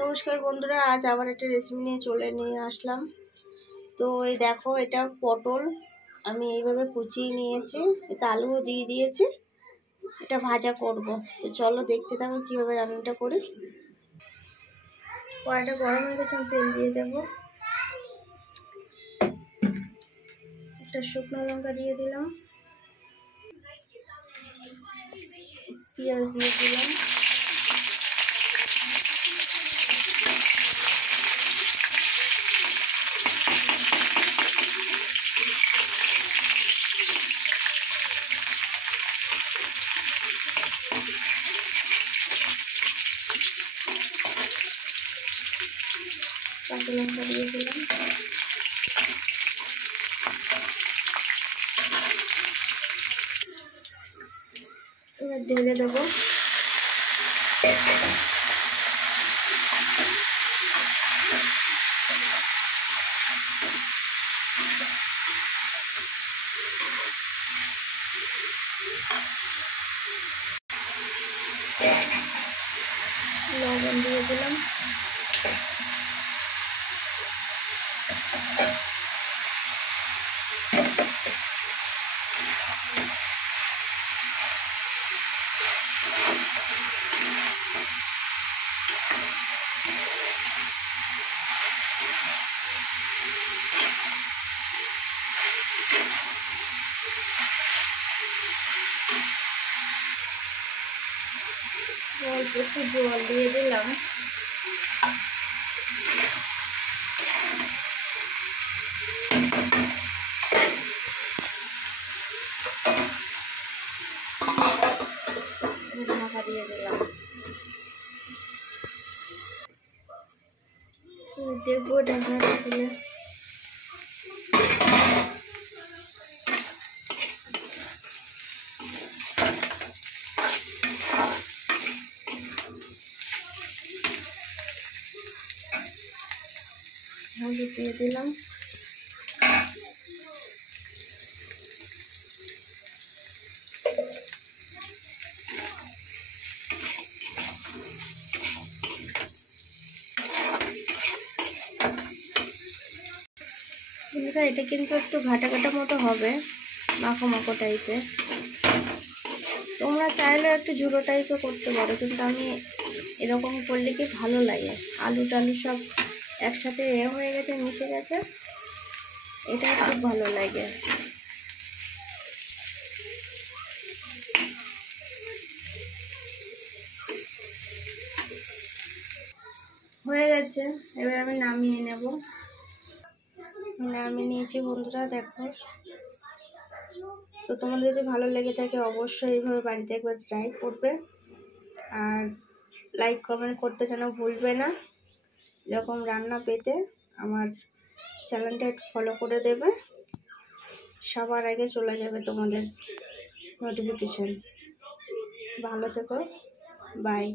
নমস্কার বন্ধুরা, আজ আবার একটা রেসিপি নিয়ে আসলাম। তো এই দেখো, এটা পটল আমি এইভাবে কুচিয়ে নিয়েছি, এটা আলুও দিয়ে দিয়েছি, এটা ভাজা করব। তো চলো দেখতে থাকো কীভাবে রান্নাটা করি। কড়াইটা গরম হয়ে গেছে, আমি তেল দিয়ে দেবো। একটা শুকনো লঙ্কা দিয়ে দিলাম, পেঁয়াজ দিয়ে দিলাম, কাঁচা লঙ্কা দিয়ে দিলাম, এবার ঢেলে দেবো। লবণ দিয়ে দিলাম, অল্প একটু জল দিয়ে দিলাম, ঢাকা দিয়ে দিলাম। দেখবো ঢাকনাটা খুলে। হলুদ দিয়ে দিলাম, এটা কিন্তু একটু ঘাটা ঘাটা মতো হবে, মাখো মাখো টাইপের। তোমরা চাইলে একটু ঝুড়ো টাইপের করতে পারো, কিন্তু আমি এরকম করলে কি ভালো লাগে। আলু টালু সব একসাথে হয়ে গেছে, মিশে গেছে, এটা খুব ভালো লাগে। হয়ে গেছে, এবার আমি নামিয়ে নেব। নামিয়ে নিয়েছি বন্ধুরা, দেখো। তো তোমাদের যদি ভালো লেগে থাকে অবশ্যই এইভাবে বাড়িতে একবার ট্রাই করবে, আর লাইক কমেন্ট করতে যেন ভুলবে না। এরকম রান্না পেতে আমার চ্যানেলটা একটু ফলো করে দেবে, সবার আগে চলে যাবে তোমাদের নোটিফিকেশন। ভালো থেকো, বাই।